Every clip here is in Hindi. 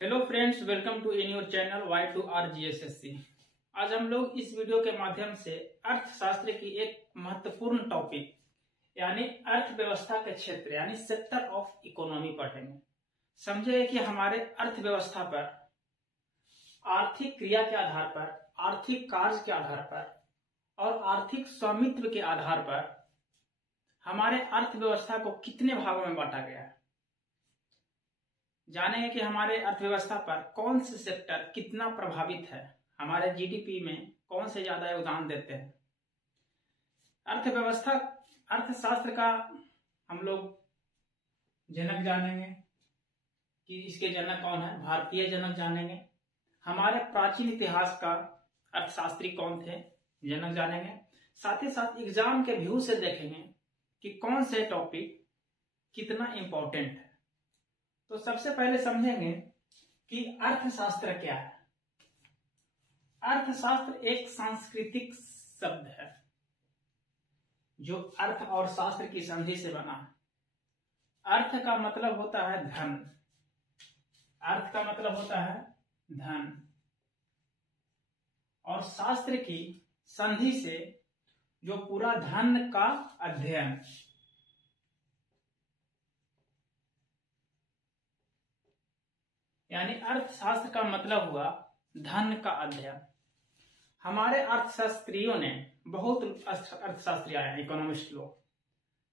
Hello friends, welcome to in your channel Y2R GSSC। आज हम लोग इस वीडियो के माध्यम से अर्थशास्त्र की एक महत्वपूर्ण टॉपिक यानी अर्थव्यवस्था के क्षेत्र यानी सेक्टर ऑफ इकोनॉमी पढ़ेंगे। समझे कि हमारे अर्थव्यवस्था पर आर्थिक क्रिया के आधार पर, आर्थिक कार्य के आधार पर और आर्थिक स्वामित्व के आधार पर हमारे अर्थव्यवस्था को कितने भागों में बांटा गया है। जानेंगे कि हमारे अर्थव्यवस्था पर कौन से सेक्टर कितना प्रभावित है, हमारे जीडीपी में कौन से ज्यादा योगदान देते हैं। अर्थव्यवस्था अर्थशास्त्र का हम लोग जनक जानेंगे कि इसके जनक कौन है, भारतीय जनक जानेंगे। हमारे प्राचीन इतिहास का अर्थशास्त्री कौन थे, जनक जानेंगे। साथ ही साथ एग्जाम के व्यू से देखेंगे कि कौन से टॉपिक कितना इंपॉर्टेंट है। तो सबसे पहले समझेंगे कि अर्थशास्त्र क्या है। अर्थशास्त्र एक सांस्कृतिक शब्द है जो अर्थ और शास्त्र की संधि से बना है। अर्थ का मतलब होता है धन, अर्थ का मतलब होता है धन, और शास्त्र की संधि से जो पूरा धन का अध्ययन। यानी अर्थशास्त्र का मतलब हुआ धन का अध्ययन। हमारे अर्थशास्त्रियों ने, बहुत अर्थशास्त्री आए, इकोनॉमिस्ट लोग,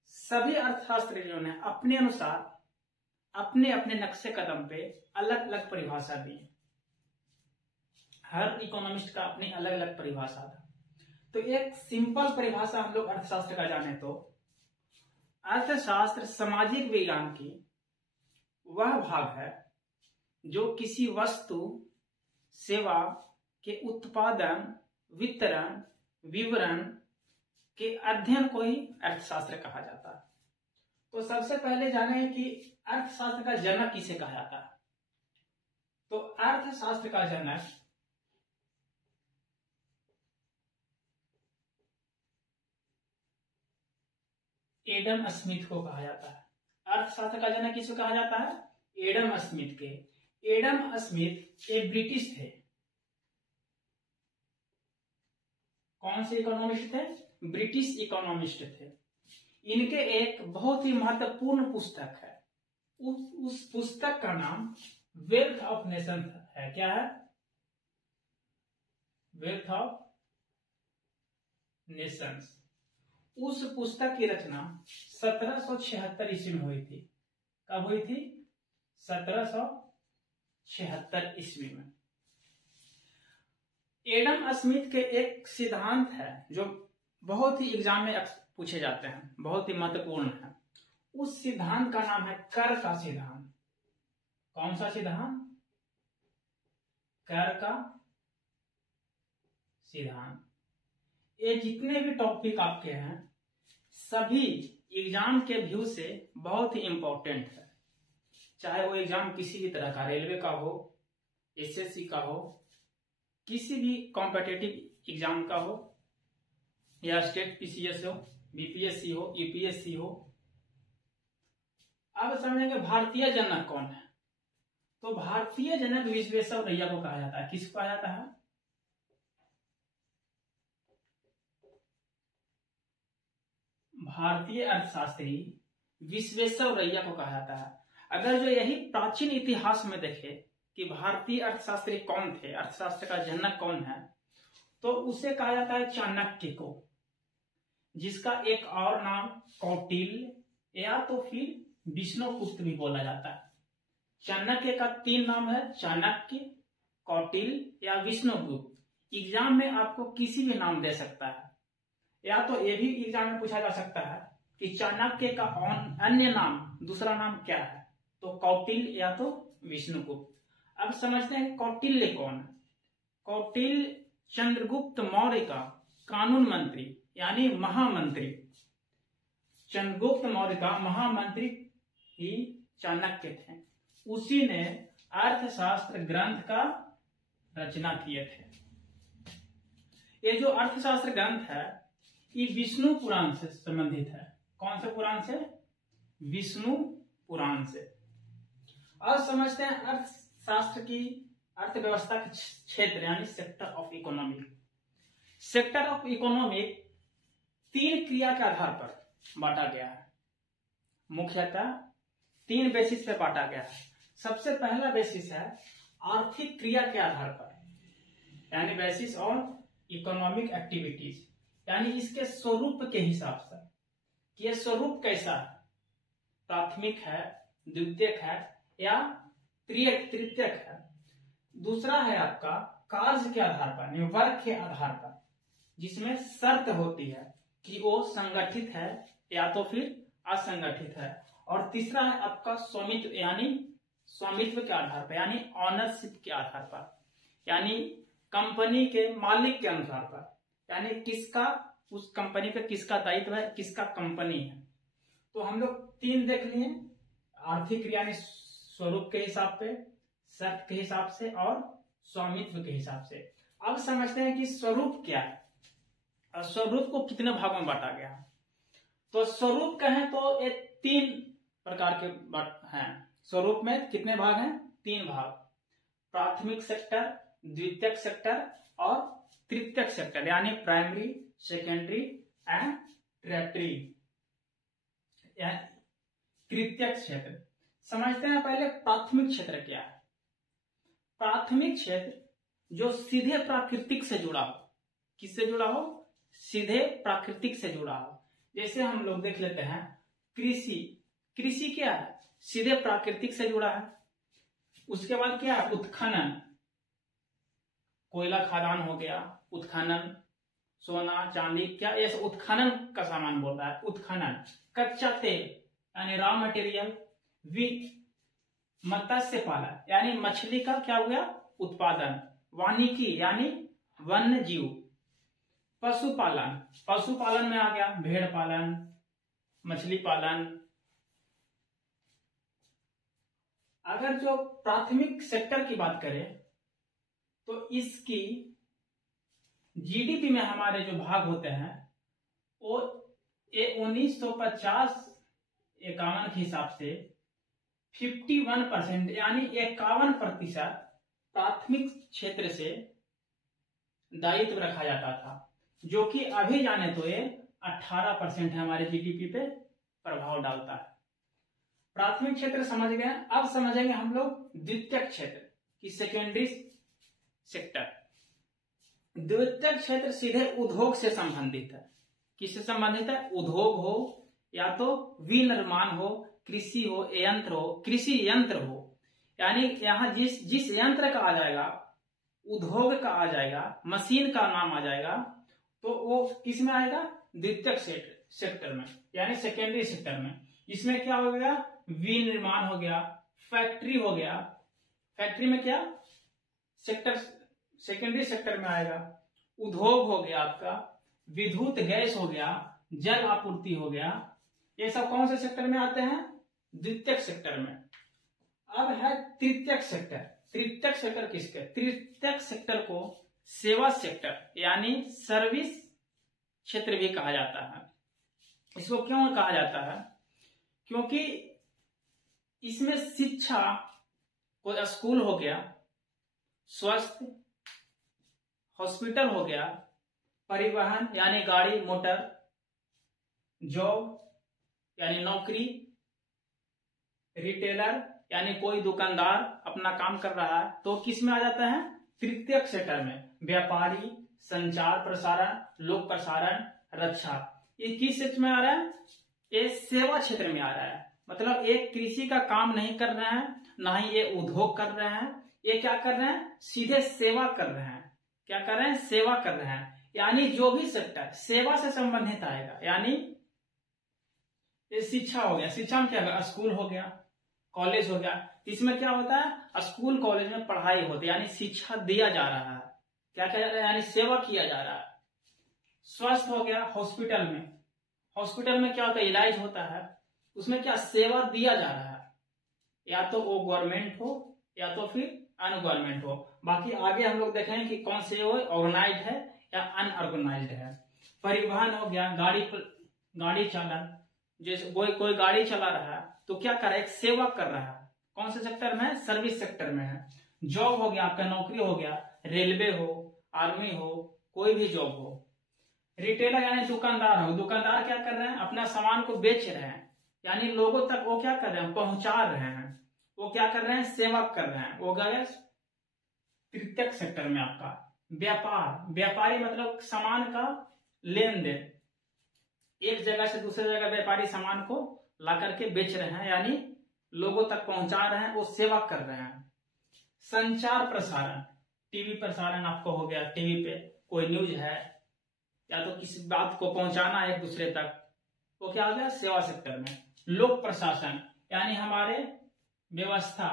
सभी अर्थशास्त्रियों ने अपने अनुसार अपने अपने नक्शे कदम पे अलग अलग परिभाषा दी। हर इकोनॉमिस्ट का अपनी अलग अलग परिभाषा था। तो एक सिंपल परिभाषा हम लोग अर्थशास्त्र का जाने तो अर्थशास्त्र सामाजिक विज्ञान की वह भाग है जो किसी वस्तु सेवा के उत्पादन, वितरण, विवरण के अध्ययन को ही अर्थशास्त्र कहा जाता है। तो सबसे पहले जाने कि अर्थशास्त्र का जनक किसे कहा जाता है। तो अर्थशास्त्र का जनक एडम स्मिथ को कहा जाता है। अर्थशास्त्र का जनक किसे कहा जाता है? एडम स्मिथ के। एडम स्मिथ एक ब्रिटिश थे। कौन से इकोनॉमिस्ट थे? ब्रिटिश इकोनॉमिस्ट थे। इनके एक बहुत ही महत्वपूर्ण पुस्तक है। उस पुस्तक का नाम वेल्थ ऑफ नेशन है। क्या है? Wealth of Nations. उस पुस्तक की रचना 1776 ईस्वी में हुई थी। कब हुई थी? 1776 ईस्वी में। एडम स्मिथ के एक सिद्धांत है जो बहुत ही एग्जाम में पूछे जाते हैं, बहुत ही महत्वपूर्ण है। उस सिद्धांत का नाम है कर का सिद्धांत। कौन सा सिद्धांत? कर का सिद्धांत। ये जितने भी टॉपिक आपके हैं सभी एग्जाम के व्यू से बहुत ही इंपॉर्टेंट है। चाहे वो एग्जाम किसी भी तरह का, रेलवे का हो, एसएससी का हो, किसी भी कॉम्पिटिटिव एग्जाम का हो, या स्टेट पीसीएस हो, बीपीएससी हो, यूपीएससी हो। अब समझेंगे भारतीय जनक कौन है। तो भारतीय जनक विश्वेश्वरैया को कहा जाता है। किसको कहा जाता है? भारतीय अर्थशास्त्री विश्वेश्वरैया को कहा जाता है। अगर जो यही प्राचीन इतिहास में देखे कि भारतीय अर्थशास्त्री कौन थे, अर्थशास्त्र का जनक कौन है, तो उसे कहा जाता है चाणक्य को, जिसका एक और नाम कौटिल्य या तो फिर विष्णुगुप्त भी बोला जाता है। चाणक्य का 3 नाम है, चाणक्य, कौटिल्य या विष्णुगुप्त। एग्जाम में आपको किसी भी नाम दे सकता है, या तो ये भी एग्जाम में पूछा जा सकता है कि चाणक्य का अन्य नाम, दूसरा नाम क्या है, तो कौटिल्य या तो विष्णुगुप्त। अब समझते हैं कौटिल्य कौन है। कौटिल्य चंद्रगुप्त मौर्य का कानून मंत्री यानी महामंत्री। चंद्रगुप्त मौर्य का महामंत्री ही चाणक्य थे। उसी ने अर्थशास्त्र ग्रंथ का रचना किए थे। ये जो अर्थशास्त्र ग्रंथ है ये विष्णु पुराण से संबंधित है। कौन से पुराण से? विष्णु पुराण से। और समझते हैं अर्थशास्त्र की अर्थव्यवस्था का क्षेत्र यानी sector of economy. Sector of economy 3 क्रिया के आधार पर बांटा गया है, मुख्यतः 3 बेसिस पे बांटा गया है। सबसे पहला बेसिस है आर्थिक क्रिया के आधार पर, यानी बेसिस ऑन इकोनॉमिक एक्टिविटीज, यानी इसके स्वरूप के हिसाब से कि यह स्वरूप कैसा है, प्राथमिक है, द्वितीयक है या तृतीयक है। दूसरा है आपका कार्य के आधार पर, वर्क के आधार पर, जिसमें शर्त होती है कि वो संगठित है या तो फिर असंगठित है। और तीसरा है आपका स्वामित्व, यानी स्वामित्व के आधार पर, यानी ऑनरशिप के आधार पर, यानी कंपनी के मालिक के अनुसार पर, यानी किसका उस कंपनी पे किसका दायित्व है, किसका कंपनी है। तो हम लोग 3 देख लिए, आर्थिक यानी स्वरूप के हिसाब पे, शर्त के हिसाब से और स्वामित्व के हिसाब से। अब समझते हैं कि स्वरूप क्या है और स्वरूप को कितने भागों में बांटा गया। तो स्वरूप कहें तो ये 3 प्रकार के हैं। स्वरूप में कितने भाग हैं? 3 भाग, प्राथमिक सेक्टर, द्वितीयक सेक्टर और तृतीयक सेक्टर, यानी प्राइमरी, सेकेंडरी एंड टर्टियरी, तृतीयक क्षेत्र। समझते हैं पहले प्राथमिक क्षेत्र क्या है। प्राथमिक क्षेत्र जो सीधे प्राकृतिक से जुड़ा हो, किससे जुड़ा हो? सीधे प्राकृतिक से जुड़ा हो। जैसे हम लोग देख लेते हैं कृषि। कृषि क्या है? सीधे प्राकृतिक से जुड़ा है। उसके बाद क्या है? उत्खनन, कोयला खदान हो गया, उत्खनन, सोना चांदी, क्या ये उत्खनन का सामान बोल रहा है, उत्खनन। कच्चा तेल यानी रॉ मटेरियल। मत्स्य पालन यानी मछली का क्या हो गया? उत्पादन। वानिकी यानी वन्य जीव। पशुपालन, पशुपालन में आ गया भेड़ पालन, मछली पालन। अगर जो प्राथमिक सेक्टर की बात करें तो इसकी जीडीपी में हमारे जो भाग होते हैं वो 1950-51 के हिसाब से 51% यानी 51% प्राथमिक क्षेत्र से दायित्व रखा जाता था, जो कि अभी जाने तो ये 18% है, हमारे जीडीपी पे प्रभाव डालता है। प्राथमिक क्षेत्र समझ गए। अब समझेंगे हम लोग द्वितीयक क्षेत्र की, सेकेंडरी सेक्टर। द्वितीयक क्षेत्र सीधे उद्योग से संबंधित है। किससे संबंधित है? उद्योग हो या तो विनिर्माण हो, कृषि हो, यंत्र हो, कृषि यंत्र हो, यानी यहाँ जिस यंत्र का आ जाएगा, उद्योग का आ जाएगा, मशीन का नाम आ जाएगा, तो वो किस में आएगा? द्वितीयक सेक्टर में, यानी सेकेंडरी सेक्टर में। इसमें क्या हो गया? विनिर्माण हो गया, फैक्ट्री हो गया। फैक्ट्री में क्या? सेक्टर सेकेंडरी सेक्टर में आएगा। उद्योग हो गया आपका, विद्युत गैस हो गया, जल आपूर्ति हो गया। ये सब कौन से सेक्टर में आते हैं? द्वितीयक सेक्टर में। अब है तृतीयक सेक्टर। तृतीयक सेक्टर किसके? तृतीयक सेक्टर को सेवा सेक्टर यानी सर्विस क्षेत्र भी कहा जाता है। इसको क्यों कहा जाता है? क्योंकि इसमें शिक्षा, कोई स्कूल हो गया, स्वास्थ्य, हॉस्पिटल हो गया, परिवहन यानी गाड़ी मोटर, जॉब यानी नौकरी, रिटेलर यानी कोई दुकानदार अपना काम कर रहा है, तो किस में आ जाता है? तृतीयक सेक्टर में। व्यापारी, संचार प्रसारण, लोक प्रसारण, रक्षा, ये किस क्षेत्र में आ रहा है? ये सेवा क्षेत्र में आ रहा है। मतलब एक कृषि का काम नहीं कर रहे हैं, ना ही ये उद्योग कर रहे हैं, ये क्या कर रहे हैं? सीधे सेवा कर रहे हैं। क्या कर रहे हैं? सेवा कर रहे हैं। यानी जो भी सेक्टर सेवा से संबंधित आएगा, यानी ये शिक्षा हो गया, शिक्षा में क्या होगा? स्कूल हो गया, कॉलेज हो गया। इसमें क्या होता है? स्कूल कॉलेज में पढ़ाई होती है, यानी शिक्षा दिया जा रहा है। क्या किया जा रहा है? यानी सेवा किया जा रहा है। स्वास्थ्य हो गया, हॉस्पिटल में, हॉस्पिटल में क्या होता है? इलाज होता है, उसमें क्या? सेवा दिया जा रहा है, या तो वो गवर्नमेंट हो या तो फिर अनगवर्नमेंट हो। बाकी आगे हम लोग देखेंगे कि कौन से ऑर्गेनाइज्ड है या अनऑर्गेनाइज्ड है। परिवहन हो गया, गाड़ी चालन, जैसे कोई गाड़ी चला रहा है तो क्या कर रहा है? एक सेवा कर रहा है, कौन से सेक्टर में है? सर्विस सेक्टर में है। जॉब हो गया आपका, नौकरी हो गया, रेलवे हो, आर्मी हो, कोई भी जॉब हो। रिटेलर यानी दुकानदार हो, दुकानदार क्या कर रहे हैं? अपना सामान को बेच रहे हैं, यानी लोगों तक वो क्या कर रहे हैं? पहुंचा रहे हैं। वो क्या कर रहे हैं? सेवा कर रहे हैं। वो गया तृतीयक सेक्टर में आपका। व्यापार, व्यापारी मतलब सामान का लेन देन, एक जगह से दूसरे जगह व्यापारी सामान को ला करके बेच रहे हैं, यानी लोगों तक पहुंचा रहे हैं, वो सेवा कर रहे हैं। संचार प्रसारण, टीवी प्रसारण आपको हो गया, टीवी पे कोई न्यूज है या तो किसी बात को पहुंचाना है एक दूसरे तक, वो क्या हो गया? सेवा सेक्टर में। लोक प्रशासन यानी हमारे व्यवस्था,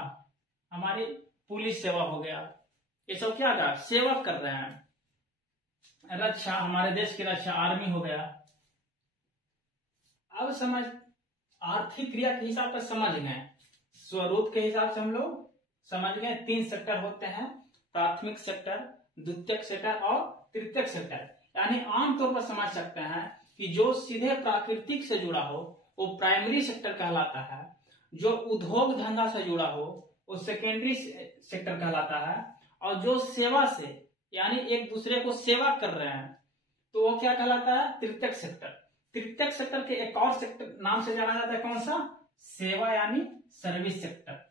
हमारी पुलिस सेवा हो गया, ये सब क्या होगा? सेवा कर रहे हैं। रक्षा, हमारे देश की रक्षा, आर्मी हो गया। अब समझ, आर्थिक क्रिया के हिसाब से समझ गए, स्वरूप के हिसाब से हम लोग समझ गए। 3 सेक्टर होते हैं, प्राथमिक सेक्टर, द्वितीयक सेक्टर और तृतीयक सेक्टर। यानी आमतौर पर समझ सकते हैं कि जो सीधे प्राकृतिक से जुड़ा हो वो प्राइमरी सेक्टर कहलाता है, जो उद्योग धंधा से जुड़ा हो वो सेकेंडरी सेक्टर कहलाता है, और जो सेवा से यानी एक दूसरे को सेवा कर रहे हैं तो वो क्या कहलाता है? तृतीयक सेक्टर। तृतीयक सेक्टर के एक और सेक्टर नाम से जाना जाता है, कौन सा? सेवा यानी सर्विस सेक्टर।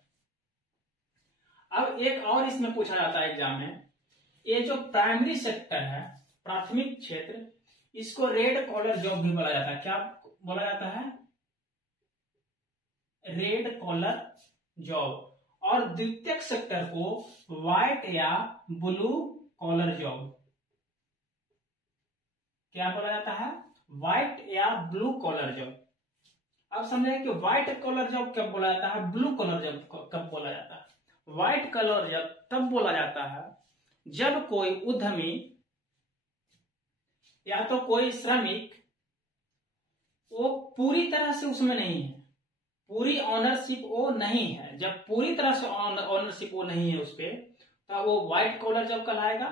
अब एक और इसमें पूछा जाता है एग्जाम में, ये जो प्राइमरी सेक्टर है, प्राथमिक क्षेत्र, इसको रेड कॉलर जॉब भी बोला जाता है। क्या बोला जाता है? Red collar job. और द्वितीयक सेक्टर को व्हाइट या ब्लू कॉलर जॉब, क्या बोला जाता है? व्हाइट या ब्लू कॉलर जॉब। अब समझें कि व्हाइट कॉलर जॉब कब बोला जाता है, ब्लू कॉलर जॉब कब बोला जाता है। व्हाइट कॉलर जॉब तब बोला जाता है जब कोई उद्यमी या तो कोई श्रमिक वो पूरी तरह से उसमें नहीं है, पूरी ऑनरशिप वो नहीं है। जब पूरी तरह से ऑनरशिप वो नहीं है उस पर, तो वो व्हाइट कॉलर जॉब कहलाएगा।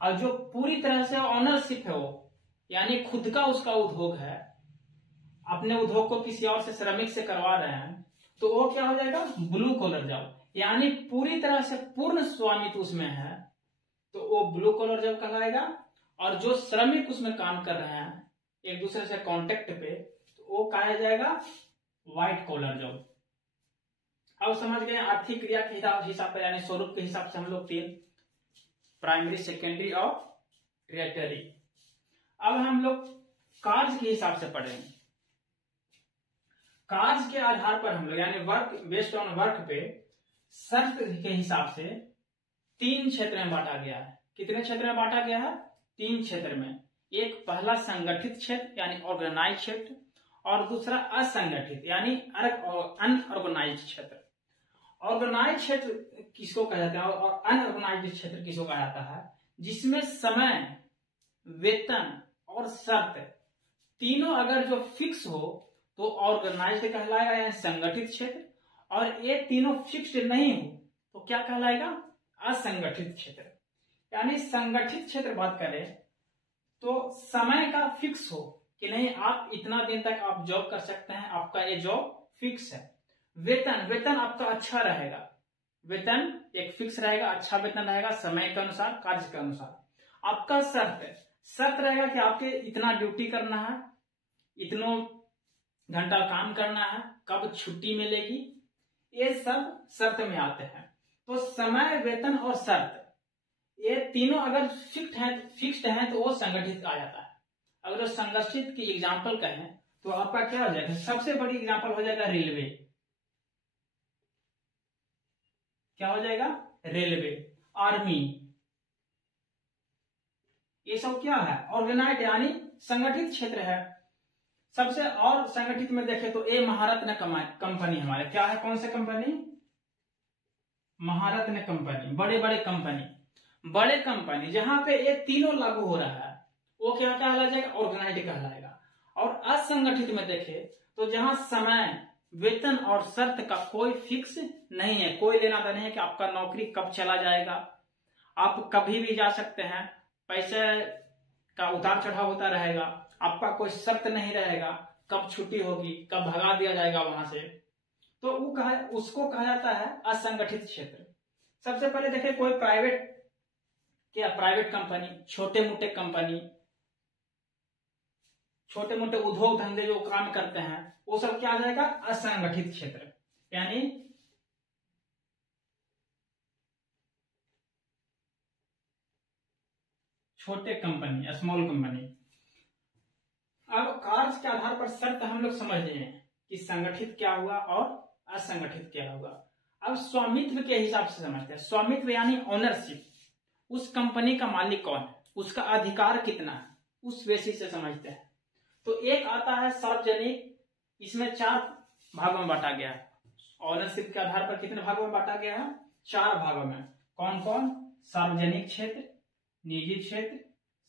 और जो पूरी तरह से ऑनरशिप है वो, यानी खुद का उसका उद्योग है, अपने उद्योग को किसी और से, श्रमिक से करवा रहे हैं, तो वो क्या हो जाएगा? Blue collar job. यानी पूरी तरह से पूर्ण स्वामित्व उसमें है तो वो ब्लू कॉलर जॉब कहलाएगा। और जो श्रमिक उसमें काम कर रहे हैं एक दूसरे से कांटेक्ट पे, तो वो कहा जाएगा व्हाइट कॉलर जॉब। अब समझ गए आर्थिक क्रिया के हिसाब से, यानी स्वरूप के हिसाब से हम लोग 3, प्राइमरी, सेकेंडरी और टर्शियरी। अब हम लोग कार्य के हिसाब से पढ़ेंगे। कार्य के आधार पर हम लोग, यानी वर्क, बेस्ड ऑन वर्क पे, शर्त के हिसाब से 3 क्षेत्र में बांटा गया है। कितने क्षेत्र में बांटा गया है? 3 क्षेत्र में। एक पहला संगठित क्षेत्र यानी ऑर्गेनाइज क्षेत्र, और दूसरा असंगठित यानी अनऑर्गेनाइज्ड क्षेत्र। ऑर्गेनाइज क्षेत्र किसको कहा जाता है और अनऑर्गेनाइज्ड क्षेत्र किसको कहा जाता है? जिसमें समय, वेतन और शर्त तीनों अगर जो फिक्स हो तो ऑर्गेनाइज्ड कहलाएगा यानी संगठित क्षेत्र, और ये तीनों फिक्स्ड नहीं हो तो क्या कहलाएगा? असंगठित क्षेत्र। यानी संगठित क्षेत्र बात करें तो समय का फिक्स हो कि नहीं, आप इतना दिन तक आप जॉब कर सकते हैं, आपका ये जॉब फिक्स है। वेतन, वेतन आपका अच्छा रहेगा, वेतन एक फिक्स रहेगा, अच्छा वेतन रहेगा समय के अनुसार, कार्य के अनुसार। आपका शर्त रहेगा कि आपके इतना ड्यूटी करना है, इतनों घंटा काम करना है, कब छुट्टी मिलेगी, ये सब शर्त में आते हैं। तो समय, वेतन और शर्त ये तीनों अगर फिक्स्ड हैं तो वो संगठित आ जाता है। अगर संगठित की एग्जाम्पल कहें तो आपका क्या हो जाएगा? सबसे बड़ी एग्जाम्पल हो जाएगा रेलवे। क्या हो जाएगा? रेलवे, आर्मी, ये सब क्या है? ऑर्गेनाइज्ड यानी संगठित क्षेत्र है। सबसे और संगठित में देखें तो ये महारत्न कंपनी हमारे क्या है? कौन सी कंपनी? महारत्न कंपनी। बड़े बड़े कंपनी जहां पे ये तीनों लागू हो रहा है वो क्या कहला जाएगा? ऑर्गेनाइज्ड कहलाएगा। और असंगठित में देखें तो जहां समय, वेतन और शर्त का कोई फिक्स नहीं है, कोई लेना देना नहीं है कि आपका नौकरी कब चला जाएगा, आप कभी भी जा सकते हैं, पैसे का उतार चढ़ाव होता रहेगा, आपका कोई शर्त नहीं रहेगा कब छुट्टी होगी, कब भगा दिया जाएगा वहां से। तो उसको कहा जाता है असंगठित क्षेत्र। सबसे पहले देखें, कोई प्राइवेट कंपनी, छोटे मोटे उद्योग धंधे जो काम करते हैं, वो सब क्या आ जाएगा, असंगठित क्षेत्र। यानी छोटे कंपनी, स्मॉल कंपनी। अब कार्य के आधार पर शर्त हम लोग समझ रहे हैं कि संगठित क्या हुआ और असंगठित क्या हुआ। अब स्वामित्व के हिसाब से समझते हैं। स्वामित्व यानी ओनरशिप, उस कंपनी का मालिक कौन है, उसका अधिकार कितना है, उस बेसिस से समझते हैं। तो एक आता है सार्वजनिक, इसमें 4 भागों में बांटा गया है। ओनरशिप के आधार पर कितने भागों में बांटा गया है, 4 भागों में। कौन कौन, सार्वजनिक क्षेत्र, निजी क्षेत्र,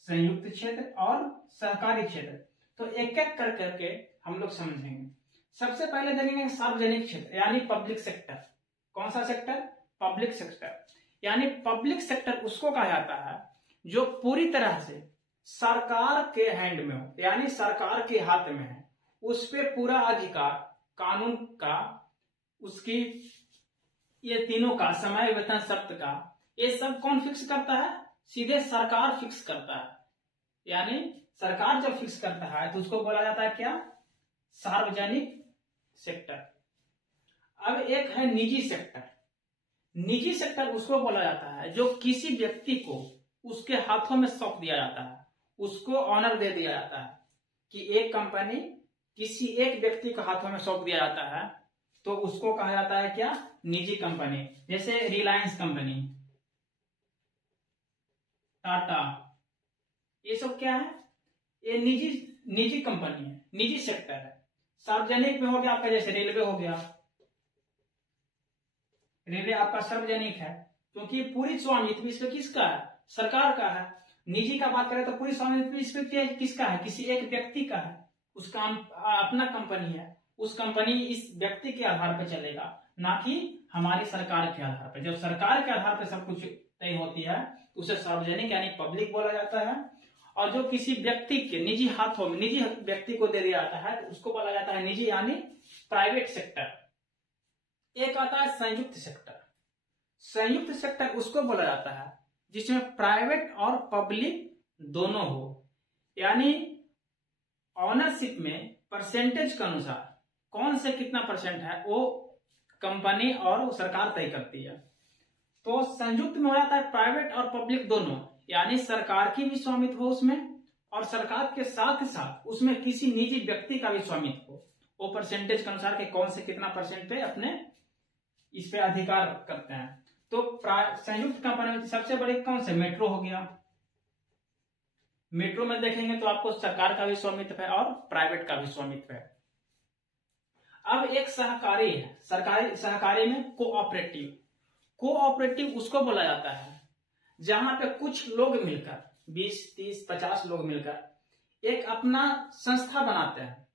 संयुक्त क्षेत्र और सहकारी क्षेत्र। तो एक एक कर करके हम लोग समझेंगे। सबसे पहले देखेंगे सार्वजनिक क्षेत्र यानी पब्लिक सेक्टर। कौन सा सेक्टर, पब्लिक सेक्टर। यानी पब्लिक सेक्टर उसको कहा जाता है जो पूरी तरह से सरकार के हैंड में हो, यानी सरकार के हाथ में है, उस पे पूरा अधिकार, कानून का, उसकी ये तीनों का, समय, वेतन, शर्त का, ये सब कौन फिक्स करता है, सीधे सरकार फिक्स करता है। यानी सरकार जब फिक्स करता है तो उसको बोला जाता है क्या, सार्वजनिक सेक्टर। अब एक है निजी सेक्टर। निजी सेक्टर उसको बोला जाता है जो किसी व्यक्ति को उसके हाथों में सौंप दिया जाता है, उसको ऑनर दे दिया जाता है कि एक कंपनी किसी एक व्यक्ति के हाथों में सौंप दिया जाता है, तो उसको कहा जाता है क्या, निजी कंपनी। जैसे रिलायंस कंपनी, टाटा, ये सब क्या है, ये निजी कंपनी है, निजी सेक्टर है। सार्वजनिक में हो गया आपका, जैसे रेलवे हो गया, रेलवे आपका सार्वजनिक है क्योंकि पूरी स्वामित्व इसका किसका है, सरकार का है। निजी का बात करें तो पूरी स्वामित्व इस पे किसका है, किसी एक व्यक्ति का है, उसका अपना कंपनी है, उस कंपनी इस व्यक्ति के आधार पर चलेगा, ना कि हमारी सरकार के आधार पर। जब सरकार के आधार पर सब कुछ तय होती है तो उसे सार्वजनिक यानी पब्लिक बोला जाता है। और जो किसी व्यक्ति के निजी हाथों में, निजी व्यक्ति को दे दिया जाता है, तो उसको बोला जाता है निजी यानी प्राइवेट सेक्टर। एक आता है संयुक्त सेक्टर। संयुक्त सेक्टर उसको बोला जाता है जिसमें प्राइवेट और पब्लिक दोनों हो, यानी ऑनरशिप में परसेंटेज के अनुसार कौन से कितना परसेंट है वो कंपनी और सरकार तय करती है। तो संयुक्त में हो जाता है प्राइवेट और पब्लिक दोनों, यानी सरकार की भी स्वामित्व हो उसमें, और सरकार के साथ साथ उसमें किसी निजी व्यक्ति का भी स्वामित्व हो। वो परसेंटेज के अनुसार के कौन से कितना परसेंट पे अपने इस पे अधिकार करते हैं। तो संयुक्त कंपनी में सबसे बड़ी कौन से, मेट्रो हो गया। मेट्रो में देखेंगे तो आपको सरकार का भी स्वामित्व है और प्राइवेट का भी स्वामित्व है। अब एक सहकारी है, सहकारी में कोऑपरेटिव। कोऑपरेटिव उसको बोला जाता है जहां पे कुछ लोग मिलकर 20, 30, 50 लोग मिलकर एक अपना संस्था बनाते हैं,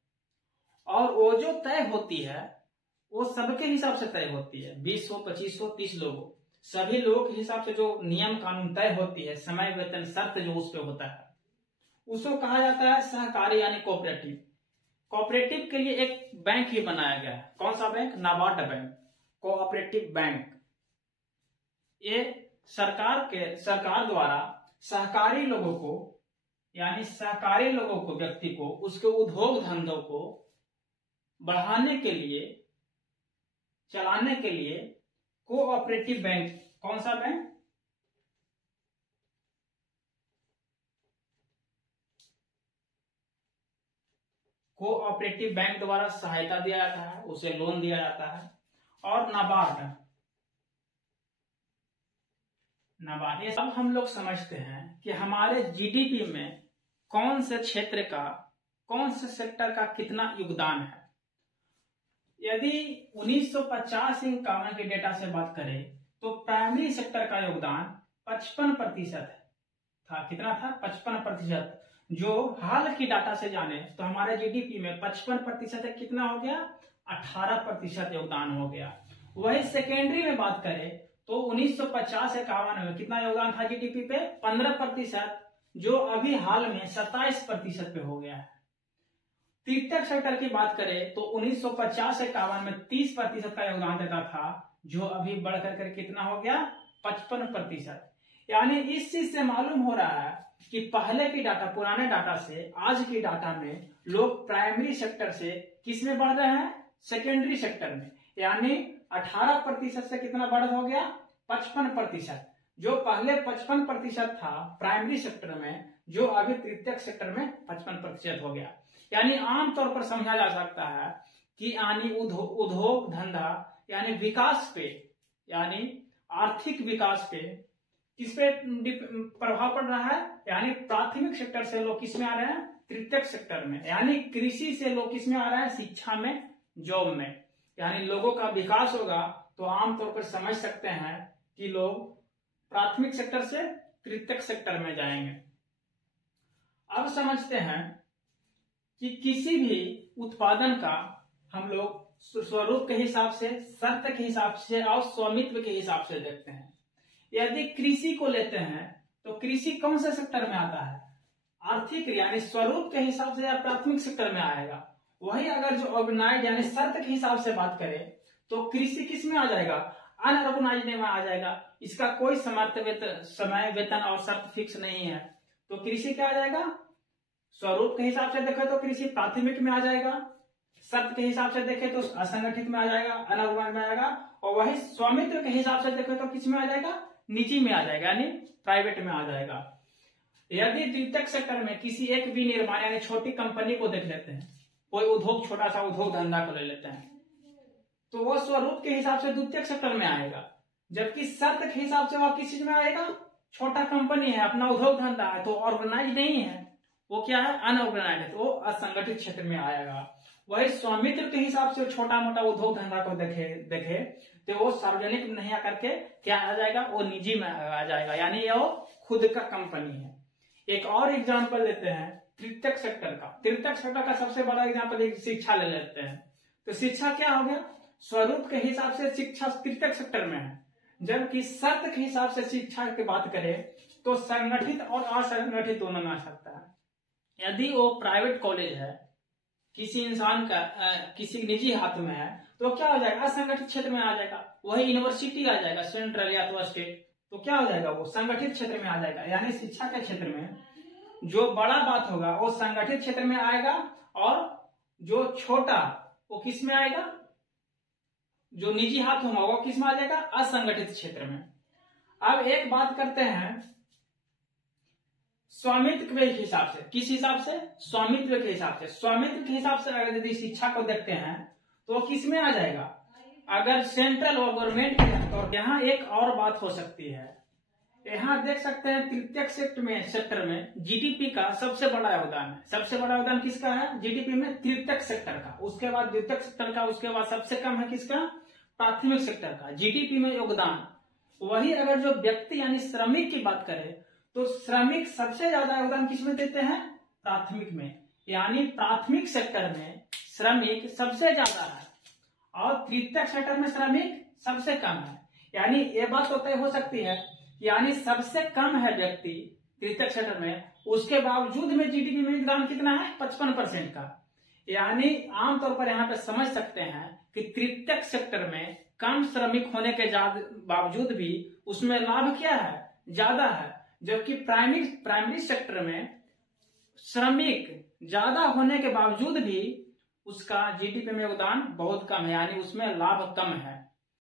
और वो जो तय होती है वो सबके हिसाब से तय होती है। 20 हो, 25 हो, 30 लोग हो, सभी लोगों के हिसाब से जो नियम कानून तय होती है, समय, वेतन, शर्त जो उस पे होता है, उसको कहा जाता है सहकारी यानी कोऑपरेटिव। कोऑपरेटिव के लिए एक बैंक भी बनाया गया है। कौन सा bank, NABARD bank, cooperative bank. ये सरकार द्वारा सहकारी लोगों को, यानी सहकारी लोगों को, व्यक्ति को, उसके उद्योग धंधों को बढ़ाने के लिए, चलाने के लिए कोऑपरेटिव बैंक। कौन सा बैंक, कोऑपरेटिव बैंक द्वारा सहायता दिया जाता है, उसे लोन दिया जाता है। और नाबार्ड, ये सब हम लोग समझते हैं कि हमारे जीडीपी में कौन से क्षेत्र का, कौन से सेक्टर का कितना योगदान है। यदि 1950-51 के डेटा से बात करें तो प्राइमरी सेक्टर का योगदान 55% था। कितना था, 55%। जो हाल की डाटा से जाने तो हमारे जीडीपी में 55% कितना हो गया, 18% योगदान हो गया। वही सेकेंडरी में बात करें तो 1950-51 में कितना योगदान था जीडीपी पे, 15%, जो अभी हाल में 27% पे हो गया है। तृतीयक सेक्टर की बात करें तो 1950-51 में 30% का योगदान देता था, जो अभी बढ़ कर कितना हो गया 55%। यानी इस चीज से मालूम हो रहा है कि पहले की डाटा, पुराने डाटा से आज की डाटा में लोग प्राइमरी सेक्टर से किस में बढ़ रहे हैं, सेकेंडरी सेक्टर में। यानी 18% से कितना बढ़ हो गया 55%। जो पहले 55% था प्राइमरी सेक्टर में, जो अभी तृतीयक सेक्टर में 55% हो गया। यानी आमतौर पर समझा जा सकता है कि यानी उद्योग धंधा यानी विकास पे, यानी आर्थिक विकास पे किस पे प्रभाव पड़ रहा है, यानी प्राथमिक सेक्टर से लोग किस में आ रहे हैं, तृतीयक सेक्टर में। यानी कृषि से लोग किस में आ रहे हैं, शिक्षा में, जॉब में। यानी लोगों का विकास होगा तो आमतौर पर समझ सकते हैं कि लोग प्राथमिक सेक्टर से तृतीयक सेक्टर में जाएंगे। अब समझते हैं कि किसी भी उत्पादन का हम लोग स्वरूप के हिसाब से, शर्त के हिसाब से और स्वामित्व के हिसाब से देखते हैं। यदि कृषि को लेते हैं तो कृषि कौन से सेक्टर में आता है, आर्थिक यानी स्वरूप के हिसाब से या प्राथमिक सेक्टर में आएगा। वही अगर जो ऑर्गेनाइज यानी शर्त के हिसाब से बात करें तो कृषि किस में आ जाएगा, अनऑर्गेनाइज में आ जाएगा। इसका कोई समय, वेतन और शर्त फिक्स नहीं है, तो कृषि क्या आ जाएगा, स्वरूप के हिसाब से देखें तो कृषि प्राथमिक में आ जाएगा, शर्त के हिसाब से देखें तो असंगठित में आ जाएगा, अनऑर्गेनाइज में आएगा। और वही स्वामित्व के हिसाब से देखें तो किस में आ जाएगा, निजी में आ जाएगा, यानी प्राइवेट में आ जाएगा। यदि द्वितीयक सेक्टर में किसी एक विनिर्माण यानी छोटी कंपनी को देख लेते हैं, कोई उद्योग, छोटा सा उद्योग धंधा को ले लेते हैं, तो वह स्वरूप के हिसाब से द्वितीयक सेक्टर में आएगा। जबकि शर्त के हिसाब से वह किस चीज में आएगा, छोटा कंपनी है, अपना उद्योग धंधा है, तो ऑर्गेनाइज नहीं है, वो क्या है, अनऑर्गेनाइज है, तो वो असंगठित क्षेत्र में आएगा। वही स्वामित्व के हिसाब से छोटा मोटा उद्योग धंधा को देखे तो वो सार्वजनिक नहीं आकर के क्या आ जाएगा, वो निजी में आ जाएगा, यानी ये वो खुद का कंपनी है। एक और एग्जांपल लेते हैं तृतीयक सेक्टर का। तृतीयक सेक्टर का सबसे बड़ा एग्जांपल शिक्षा ले लेते हैं। तो शिक्षा क्या हो गया, स्वरूप के हिसाब से शिक्षा तृतीयक सेक्टर में है, जबकि शर्त के हिसाब से शिक्षा की बात करें तो संगठित और असंगठित दोनों में आ सकता है। यदि वो प्राइवेट कॉलेज है, किसी इंसान का किसी निजी हाथ में है, तो क्या हो जाएगा, असंगठित क्षेत्र में आ जाएगा। वही यूनिवर्सिटी आ जाएगा, सेंट्रल या तो स्टेट, तो क्या हो जाएगा, वो संगठित क्षेत्र में आ जाएगा। यानी शिक्षा के क्षेत्र में जो बड़ा बात होगा वो संगठित क्षेत्र में आएगा, और जो छोटा वो किस में आएगा, जो निजी हाथ होगा वो किस में आ जाएगा, असंगठित क्षेत्र में। अब एक बात करते हैं स्वामित्व के हिसाब से। किस हिसाब से, स्वामित्व के हिसाब से। स्वामित्व के हिसाब से अगर यदि शिक्षा को देखते हैं तो किस में आ जाएगा, अगर सेंट्रल और गवर्नमेंट में। तो यहाँ एक और बात हो सकती है, यहाँ देख सकते हैं तृतीयक सेक्टर में जीडीपी का सबसे बड़ा योगदान है। सबसे बड़ा योगदान किसका है, जीडीपी में, तृतीयक सेक्टर का। उसके बाद द्वितीयक सेक्टर का, उसके बाद सबसे कम है किसका, प्राथमिक सेक्टर का, जीडीपी में योगदान। वही अगर जो व्यक्ति यानी श्रमिक की बात करें तो श्रमिक सबसे ज्यादा योगदान किसमें देते हैं, प्राथमिक में। यानी प्राथमिक सेक्टर में श्रमिक सबसे ज्यादा है और तृतीयक सेक्टर में श्रमिक सबसे कम है। यानी ये बात तो तय हो सकती है, यानी सबसे कम है व्यक्ति तृतीयक सेक्टर में, उसके बावजूद में जीडीपी में योगदान कितना है, 55% का। यानी आमतौर पर यहाँ पे समझ सकते हैं कि तृतीयक सेक्टर में कम श्रमिक होने के बावजूद भी उसमें लाभ क्या है, ज्यादा है। जबकि प्राइमरी सेक्टर में श्रमिक ज्यादा होने के बावजूद भी उसका जीडीपी में योगदान बहुत कम है, यानी उसमें लाभ कम है।